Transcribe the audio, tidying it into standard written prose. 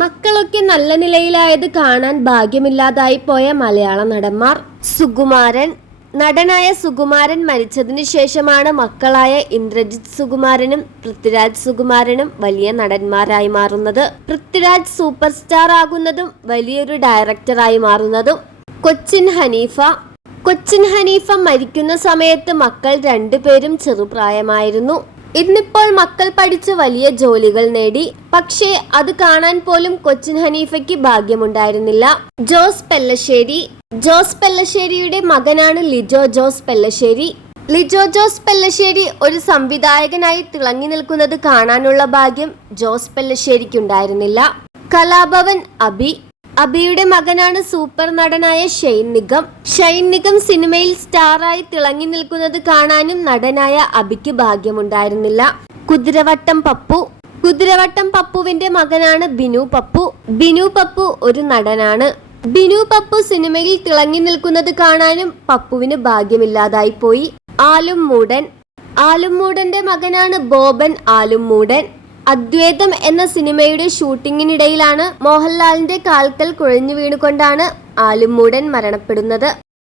മക്കളൊക്കെ നല്ല നിലയിലായത് കാണാൻ ഭാഗ്യമില്ലാതായി പോയ മലയാള നടന്മാർ. നടനായ സുകുമാരൻ മരിച്ചതിനു ശേഷമാണ് മക്കളായ ഇന്ദ്രജിത്ത് സുകുമാരനും പൃഥ്വിരാജ് സുകുമാരനും വലിയ നടന്മാരായി മാറുന്നത്. പൃഥ്വിരാജ് സൂപ്പർ സ്റ്റാർ ആകുന്നതും വലിയൊരു ഡയറക്ടറായി മാറുന്നതും. കൊച്ചിൻ ഹനീഫ മരിക്കുന്ന സമയത്ത് മക്കൾ രണ്ടുപേരും ചെറുപ്രായമായിരുന്നു. ഇന്നിപ്പോൾ മക്കൾ പഠിച്ച് വലിയ ജോലികൾ നേടി. പക്ഷേ അത് കാണാൻ പോലും കൊച്ചിൻ ഹനീഫയ്ക്ക് ഭാഗ്യമുണ്ടായിരുന്നില്ല. ജോസ് പെല്ലശ്ശേരിയുടെ മകനാണ് ലിജോ ജോസ് പെല്ലശ്ശേരി. ഒരു സംവിധായകനായി തിളങ്ങി നിൽക്കുന്നത് കാണാനുള്ള ഭാഗ്യം ജോസ് പെല്ലശ്ശേരിക്കുണ്ടായിരുന്നില്ല. കലാഭവൻ അഭിയുടെ മകനാണ് സൂപ്പർ നടനായ ഷൈൻ നിഗം സിനിമയിൽ സ്റ്റാറായി തിളങ്ങി നിൽക്കുന്നത് കാണാനും നടനായ അഭിക്ക് ഭാഗ്യമുണ്ടായിരുന്നില്ല. കുതിരവട്ടം പപ്പുവിന്റെ മകനാണ് ബിനു പപ്പു ഒരു നടനാണ്. ബിനു പപ്പു സിനിമയിൽ തിളങ്ങി നിൽക്കുന്നത് കാണാനും പപ്പുവിന് ഭാഗ്യമില്ലാതായി പോയി. ആലുംമൂടന്റെ മകനാണ് ബോബൻ ആലുംമൂടൻ. അദ്വൈതം എന്ന സിനിമയുടെ ഷൂട്ടിങ്ങിനിടയിലാണ് മോഹൻലാലിന്റെ കാൽക്കൽ കുഴഞ്ഞു വീണുകൊണ്ടാണ് ആലുംമൂടൻ മരണപ്പെടുന്നത്.